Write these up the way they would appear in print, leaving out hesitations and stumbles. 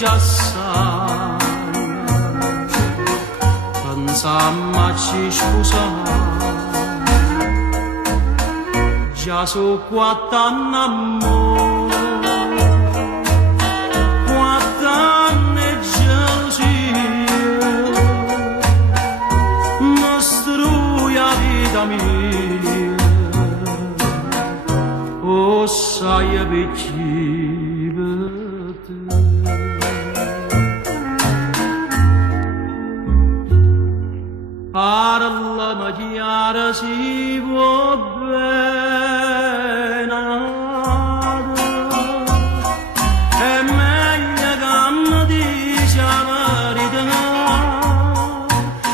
già sai, pensamma ci scusa, già so quatt'anni amore, quatt'anni gelosia, mi struia vita mia, o sai perché per te. Parla chiara si può bene, è meglio che mi dici la verità,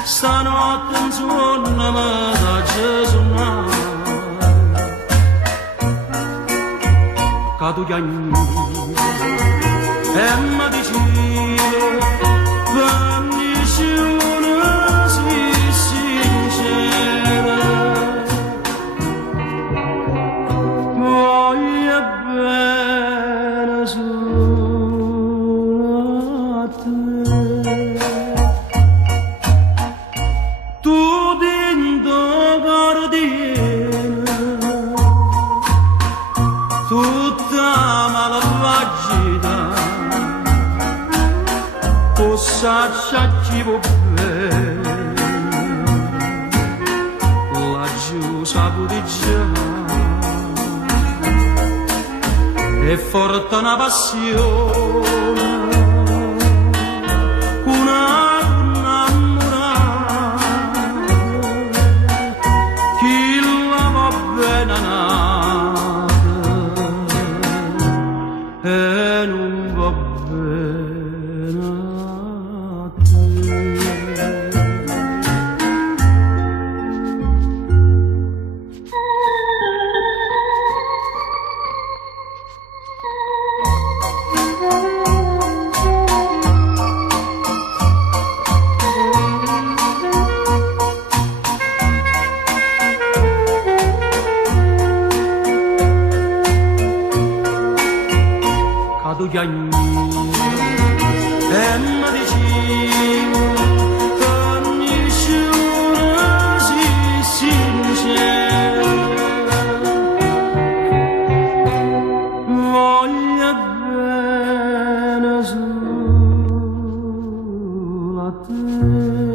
stanotte in sonno mi faccio suonare, che tu chiami e mi dici vennisci una sincera, voglio bene solo a te. Tu dentro guardiana, tutta malvagità, possa ci può bene, laggiù saputi già, è forte una passione, una innamorata, chi la va bene nata e non va bene a te. Tu chiami e mi dici finisci una sincera, voglio bene solo a te.